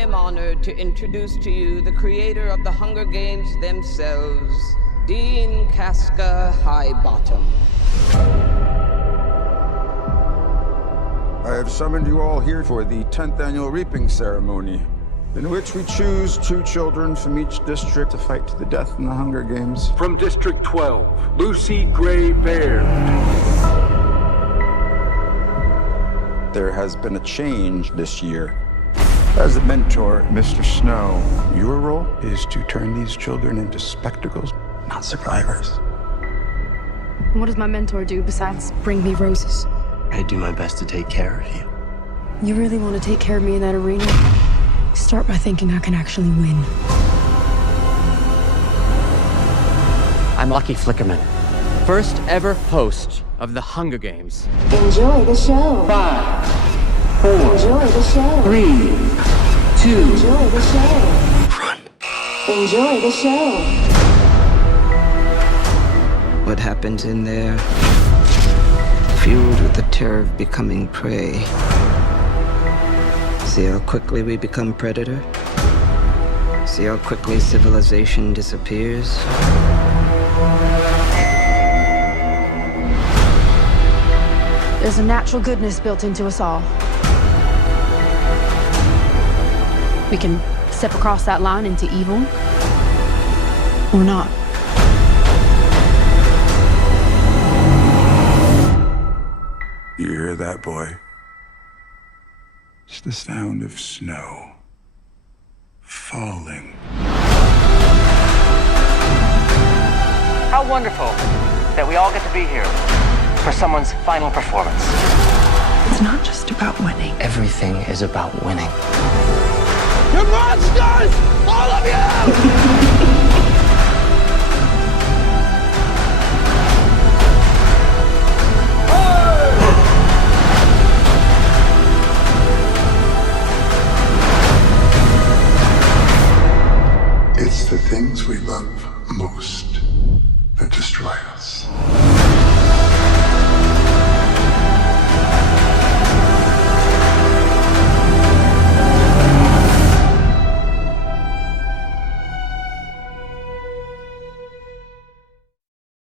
am honored to introduce to you the creator of the Hunger Games themselves, Dean Casca Highbottom. I have summoned you all here for the 10th annual reaping ceremony, in which we choose 2 children from each district to fight to the death in the Hunger Games. From District 12, Lucy Gray Baird. There has been a change this year. As a mentor, Mr. Snow, your role is to turn these children into spectacles, not survivors. What does my mentor do besides bring me roses? I do my best to take care of you. You really want to take care of me in that arena? Start by thinking I can actually win. I'm Lucky Flickerman, first ever host of the Hunger Games. Enjoy the show. 5, 4, Enjoy the show. 3, 2. Enjoy the show. Run. Enjoy the show. What happens in there, fueled with the terror of becoming prey. See how quickly we become predator? See how quickly civilization disappears? There's a natural goodness built into us all. We can step across that line into evil, or not. You hear that, boy? It's the sound of snow falling. How wonderful that we all get to be here for someone's final performance. It's not just about winning. Everything is about winning. You monsters! All of you! It's the things we love most that destroy us.